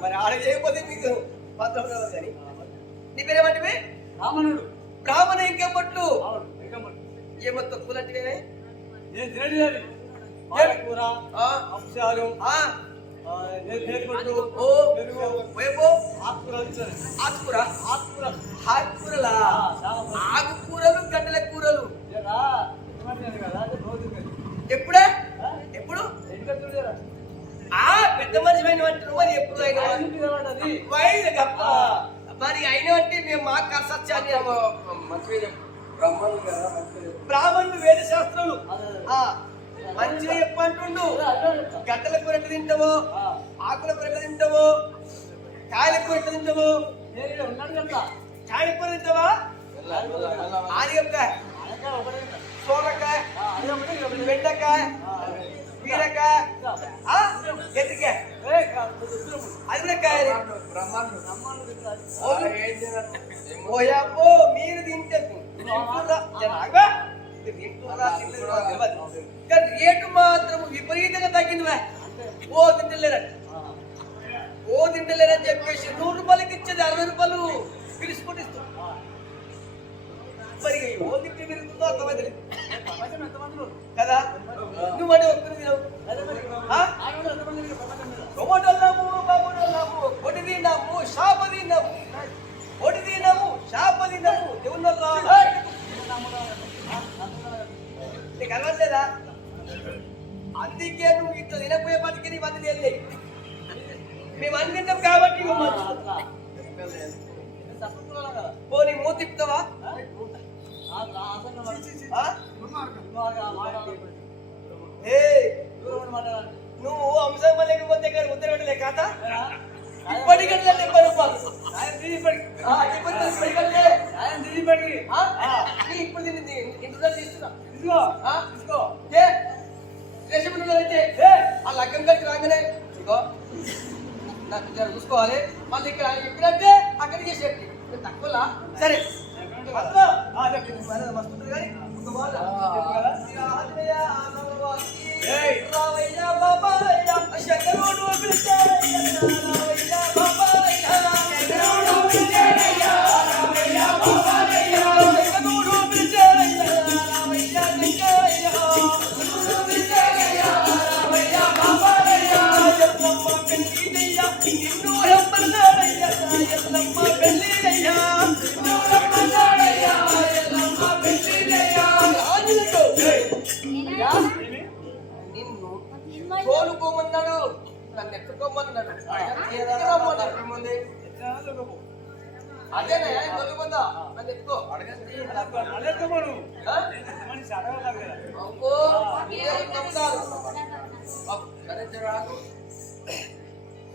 మరి ఆడ చేయకపోతే మీకు పత్రం కానీ నీ పేరేమంటివి రామణుడు బ్రాహ్మణ ఇంకెప్పట్లు అవును వెంకమ్మడు. ఏమో తక్కువలంటివే నేను తినలేదు ఆ? అంశాలు ఆకుకూరలు? గడ్డల కూరలు. ఎప్పుడే? ఎప్పుడు? ఆ పెద్ద మనిషి అయిన అంటారు మరి ఎప్పుడు అయినా గప్ప మరి అయిన అంటే మేము మా కర్సత్యాన్ని బ్రాహ్మణులు వేద శాస్త్రులు. ఆ, మంచిగా చెప్పంటుండు గడ్డల కూర ఎట్లా తింటావో ఆకుల కూర ఎట్లా తింటావో కాయల కూర ఎట్లా తింటావో. కాయల కూర తింటావా? తిన్నా. సోరకాయ. బెండకాయ ఆ, అదే. బీరకాయ ఇంకా. ఆ, గట్టికాయ ఏయ్, కాదు, అది కూడా కాయలే ఓయబ్బో మీరు తింటే రేటు మాత్రం విపరీతంగా తగ్గింది ఓ తింటలేరట ఓ తింటలేరని చెప్పేసి నూరు రూపాయలకి ఇచ్చేది అరవై రూపాయలు. పిలుచుకుంటూ మరి ఇక ఓ తింటే పెరుగుతుందో అర్థమైతే ప్రపంచం ఎంతమంది ఉన్నారు? కదా నువ్వు ఒక్కరు తినవు. ఆ? ఆయన కూడా తిన్నాము షాప తిన్నాము కొట్టి తిన్నాము షాప తిన్నాము దేవుళ్ళ నీకు అలవట్లేదా అందుకే నువ్వు ఇట్లా తినపోయే బతికి నీ మంది తెలియదు మేము అన్ని తింటాం కాబట్టి ఇక మంచి. అట్లా. తప్పుకోవాలి కదా. పోనీ మూత నువ్వు అంశం లేకపోతే కానీ ఉత్తరం పెట్టలే ఇప్పటికంటే డెబ్బై రూపాయలు ఆ, ఆ? ఇప్పుడు ఇదిగో, ఇదిగో. ఏ రేషన్ అయితే ఆ లగ్గం కట్టి రాగానే చూసుకోవాలి మళ్ళీ ఇక్కడ ఎప్పుడంటే అక్కడికి చెప్పి తక్కువలా సరే వస్తా. ఆ, మస్తు ఉంటుంది కానీ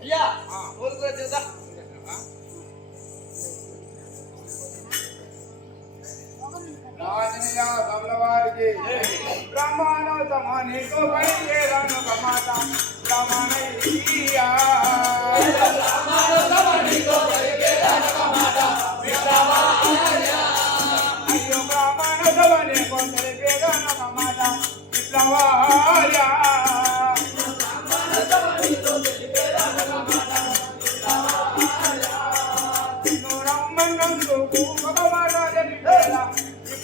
అయ్యా కోరుకురా చేద్దా వారికి బ్రహ్మాణ సమానికో పరిచేరాను కమాత బ్రహ్మణయ్యా బ్రహ్మాణ సమానికో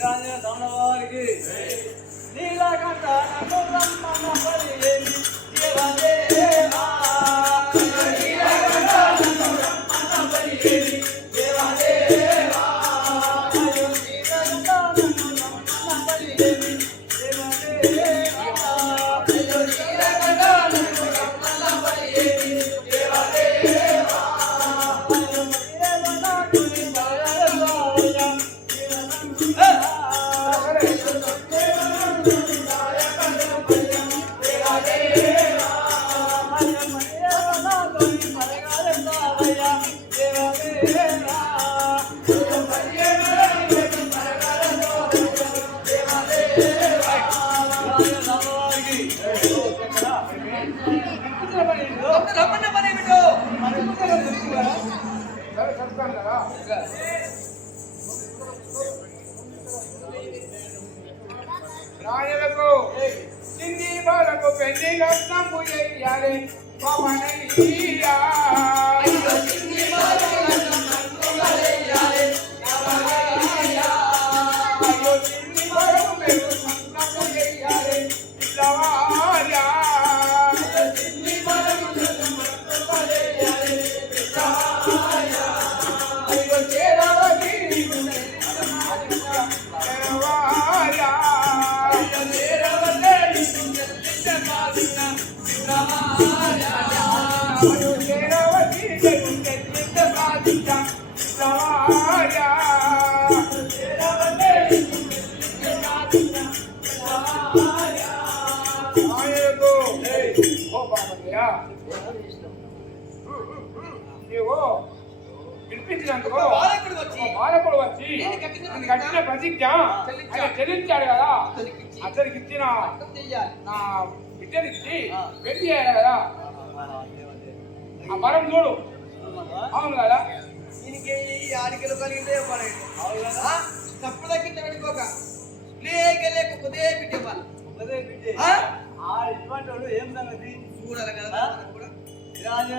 ధనవారికి నీలకంఠ నమ్మ బలి దేవదేవా ఆయన చెల్లించాడు కదా. అతనికి ఇచ్చిన నా బిడ్డనిచ్చి పెళ్ళి చేయాలి కదా. ఆ మరం చూడు. అవును కదా. దీనికి ఆడికలు కలిగితే అవును కదా. తప్పుడు తగ్గించి పెట్టుకోక లేక లేక ఉదే బిడ్డ ఇవ్వాలి. ఉదే బిడ్డ. ఇటువంటి ఏం సంగతి? చూడాలి కదా కూడా. రాజా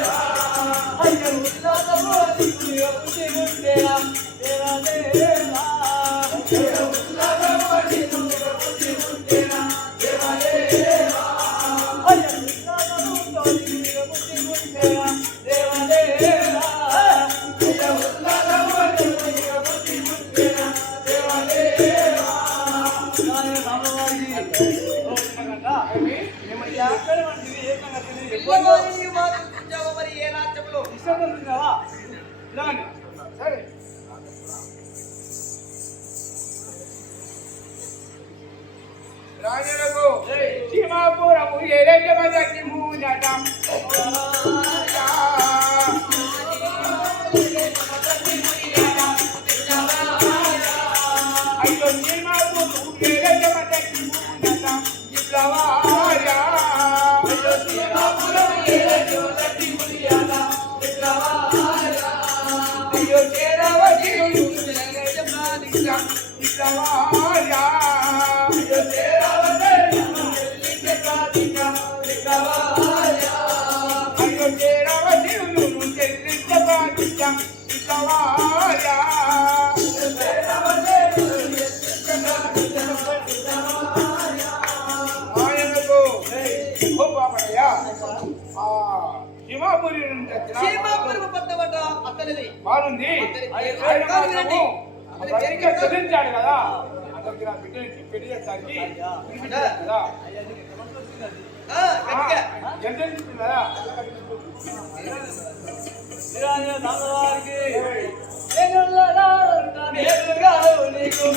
అయ్యో సరిగ్గా కాదు. చదివించాడు కదా. అతనికి నా బిడ్డని పెళ్ళి చేస్తానికి కదా. ఎంత కదా నీకు.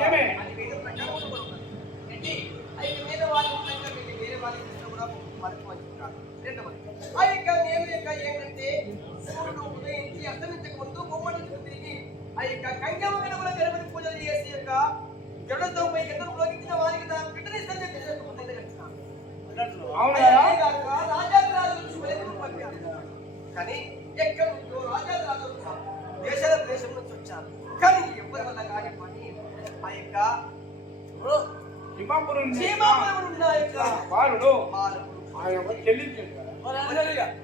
నిజమే వాళ్ళు వేరే వాళ్ళకి ఇచ్చినా కూడా మనకు మంచిది కాదు. రెండవది. ఆ యొక్క నియమం యొక్క ఏంటంటే సూర్యుడు ఉదయించి అస్తమించక ముందు తిరిగి ఆ యొక్క కంకమ గణముల గణపతి పూజలు చేసి యొక్క గరుడతోపై గంటలు ఉపయోగించిన వారికి నా అంతేగాక రాజాధిరాజుల నుంచి వెలుగును. కానీ ఎక్కడ ఆయన చెల్లించాడు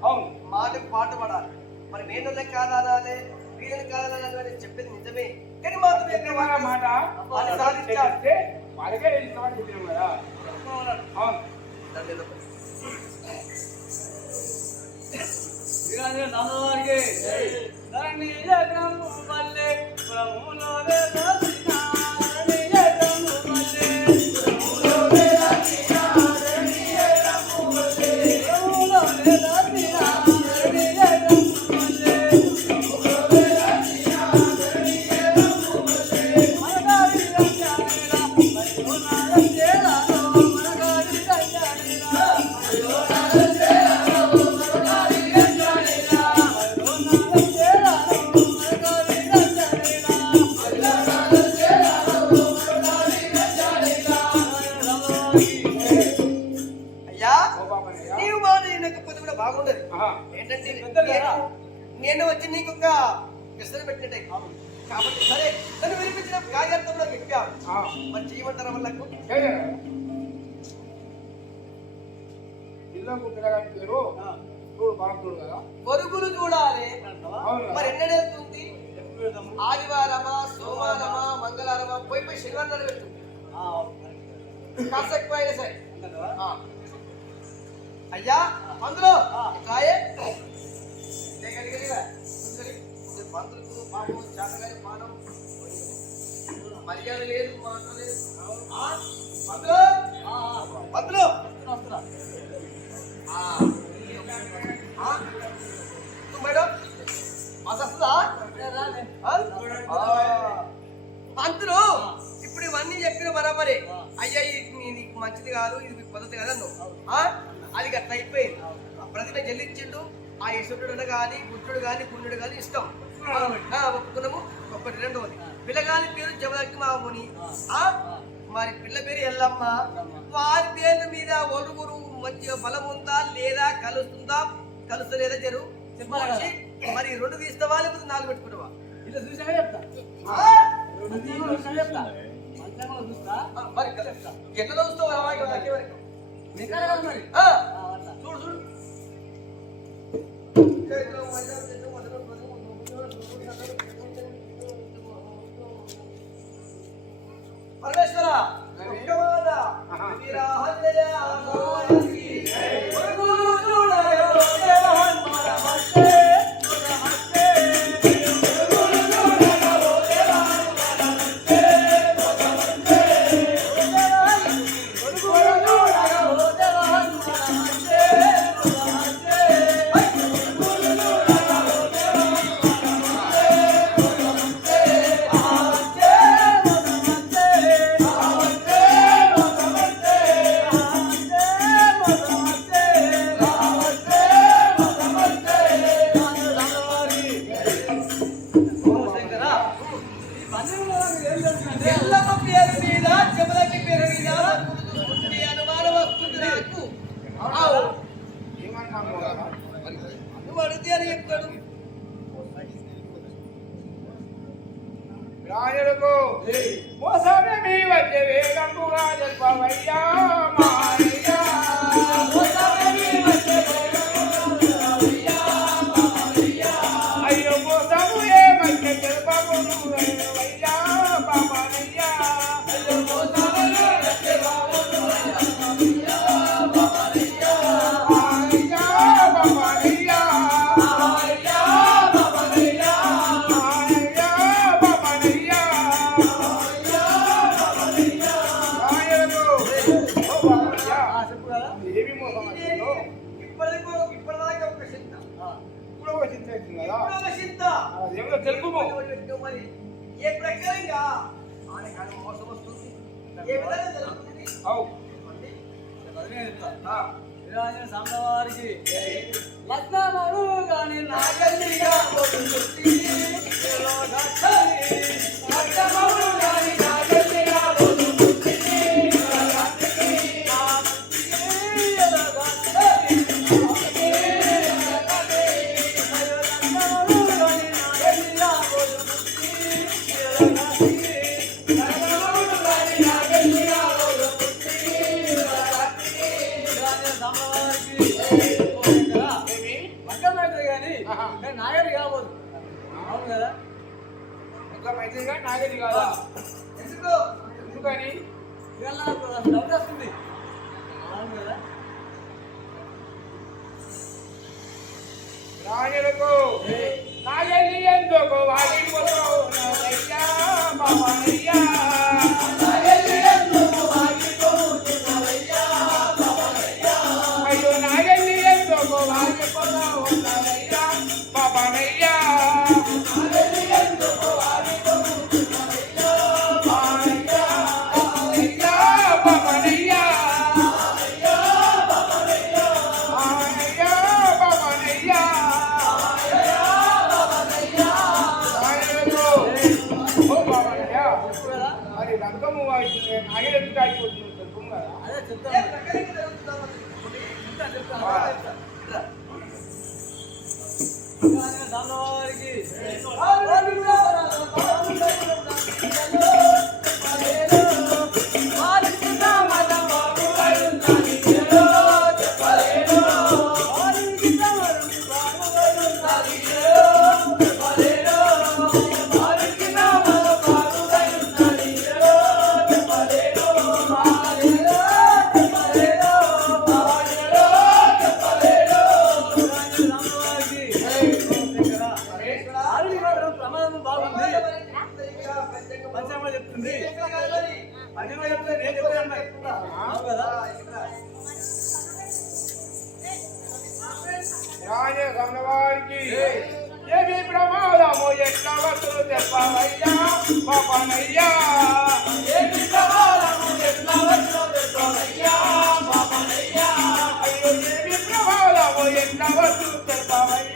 అవును. మాటకు పాట పడాలి. మరి మేనోళ్ళ కాదాలే వీళ్ళని కాదాలని అని చెప్పేది నిజమే. కానీ మాత్రం మాట? వాళ్ళు చెల్లిస్తే వాళ్ళకే ఇస్తామని చెప్పినాం కదా. అవును. అయ్యా ఓ నీవు వినకపోతే కూడా బాగుండదు. ఏంటంటే నేను- వచ్చి నీకు ఒక వ్యసన పెట్టినట్టే కాబట్టి సరే నన్ను వినిపించిన చెప్పావు ఆ. మరి చేయమంటారా వాళ్ళకు చేయలేరా? పిల్లకు పిల్లగాని పేరు చూడు బాగుంటుంది కదా. పొరుగులు చూడాలి. మరి కదా ఎప్పుడు వెళ్దాము? ఆదివారమా సోమవారమా మంగళవారమా? పోయి పోయి శనివారం పెడుతుంది ఎక్కువ అయినా సరే. అయ్యా అందులో రాయే పంతులకు పాపం చేతగాని పానం. మర్యాద లేదు మాట లేదు. ఆ? పంతులు ఆ, పంతులు ఆ. మేడం మాకు పంతులు ఇప్పుడు ఇవన్నీ చెప్పిన బరాబరే. అయ్యా ఇది నీకు మంచిది కాదు ఇది మీకు పద్ధతి కాదు నువ్వు అది గట్ల అయిపోయింది. ప్రతిన చెల్లించిండు ఆ యశుడు గాని బుద్ధుడు గాని పుణ్యుడు గాని ఇష్టం. ఒప్పుకున్నాము. ఒకటి రెండవది. పిల్లగాని పేరు జమలక్కి మాముని ఆ? మరి పిల్ల పేరు ఎల్లమ్మ. వారి పేరు మీద ఒడుగురు మంచిగా బలం ఉందా లేదా కలుస్తుందా? కలుస్తలేదా జరు మరి రెండు తీస్తావా లేకపోతే నాలుగు పెట్టుకుంటావా? ఇట్లా చూసాక చెప్తా? రెండు తీసి చూసాక చెప్తా? మరి. ఎట్లా చూస్తావు అలాగే అలాగే మరి. నిక్కర కదా మరి ఆ, ఆ, అట్లా. చూడు చూడు పరమేశ్వర ఒక్కమాన విరాహల్లయ ఆగోయసి ఒరుగులు ఎల్లమ్మ పేరు మీద చెమలకి పేరు మీద అనుమానం వస్తుంది నాకు. నువ్వు అడిగితే అని చెప్తాడు. రాజులకు మోసమే మీ వచ్చే వేగంపుగా జల్పవయ్యా ఇప్పటికో ఇప్పటిదాకా ఒక చింత ఇప్పుడు ఒక చింత అవుతుంది కదా. ఇప్పుడు ఒక చింత అదేమిటో తెలుపుము మరి? ఏ ప్రకారంగా? కానీ మోసం వస్తుంది. ఏ విధంగా జరుగుతుంది? అవు. సాంబవారికి లగ్నమరు గాని నాగల్లిగా పోతుంది లగ్నమరు గాని నాగరి మగ్గమైతే కానీ కాబోదు అవును కదా ఇంకా మైత్రిగా కాదా ఎందుకు ఎందుకని ఇవాళ డౌట్ వస్తుంది అవును కదా రాజులకు నాగరి ఎందుకు వాడిపోతావు నవ్వయ్యా మరి రంగము వాయిస్తుంది నాగరెడ్డి ఆగిపోతుంది తెలుపు కదా రాజవారికి ఏమి ప్రమాదము ఎట్లా వస్తువు చెప్పవయ్యా పాపనయ్యా. ఏమి ప్రమాదము ఎట్లా వస్తువు చెప్పవయ్యా పాపనయ్యా. అయ్యో ఏమి ప్రమాదము ఎట్లా వస్తువు చెప్పవయ్యా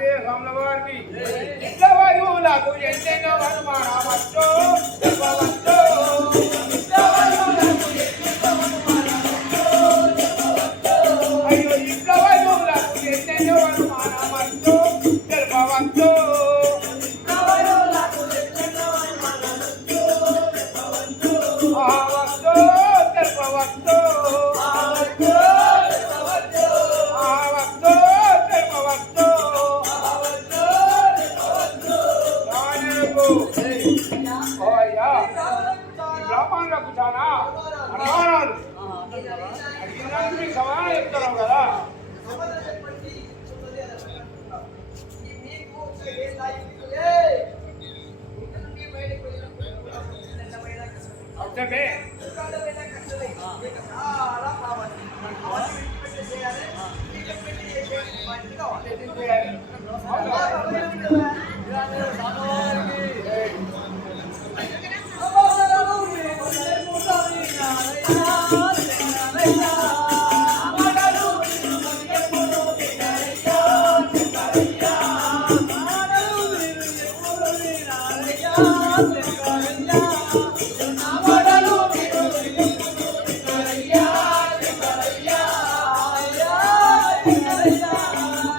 దేహంలో వారికి ఇట్ల వరువులకు ఎంతెన్నో అనుమానవచ్చు చెప్పవచ్చు. 감사 합.